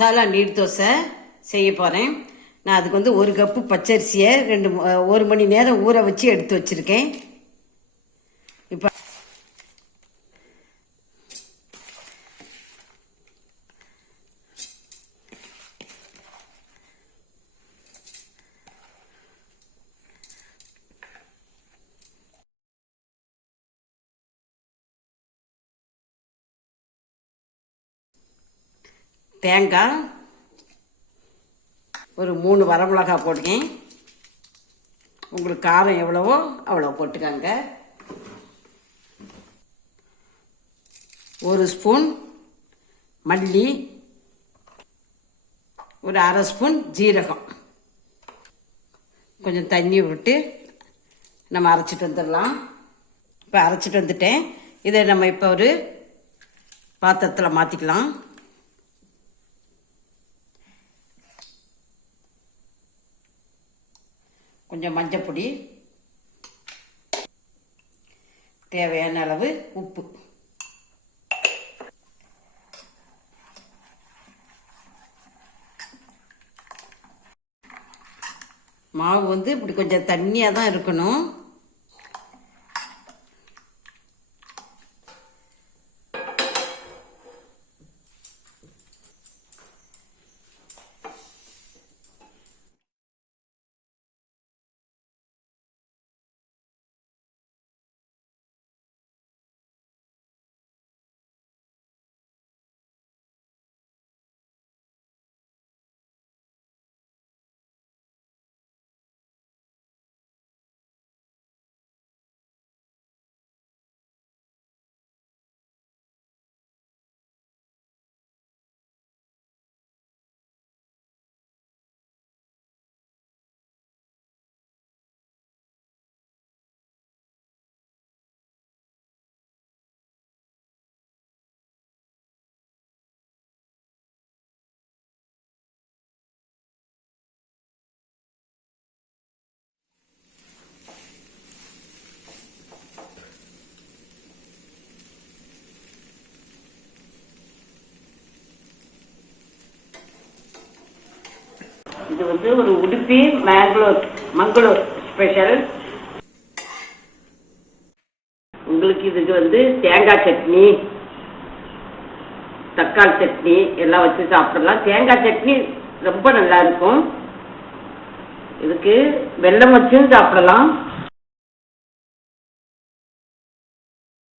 மசாலா நீர் தோசை செய்ய போகிறேன். நான் அதுக்கு வந்து 1 கப்பு பச்சரிசியை 1 மணி நேரம் ஊற வச்சு எடுத்து வச்சுருக்கேன். இப்போ தேங்காய் ஒரு 3 வரமிளகாய் போட்டுக்கேன். உங்களுக்கு காரம் எவ்வளவோ அவ்வளோ போட்டுக்காங்க. 1 ஸ்பூன் மல்லி, ஒரு 1/2 ஸ்பூன் ஜீரகம், கொஞ்சம் தண்ணி விட்டு நம்ம அரைச்சிட்டு வந்துடலாம். இப்போ அரைச்சிட்டு வந்துட்டேன். இதை நம்ம இப்போ ஒரு பாத்திரத்தில் மாற்றிக்கலாம். கொஞ்சம் மஞ்சள் பொடி, தேவையான அளவு உப்பு, மாவு வந்து இப்படி கொஞ்சம் தண்ணியாக தான் இருக்கணும். இது வந்து ஒரு உடுப்பி மங்களூர் ஸ்பெஷல். உங்களுக்கு இதுக்கு வந்து தேங்காய் சட்னி, தக்காளி சட்னி எல்லாம் வச்சு சாப்பிடலாம். தேங்காய் சட்னி ரொம்ப நல்லா இருக்கும். இதுக்கு வெல்லம் வச்சும் சாப்பிடலாம்.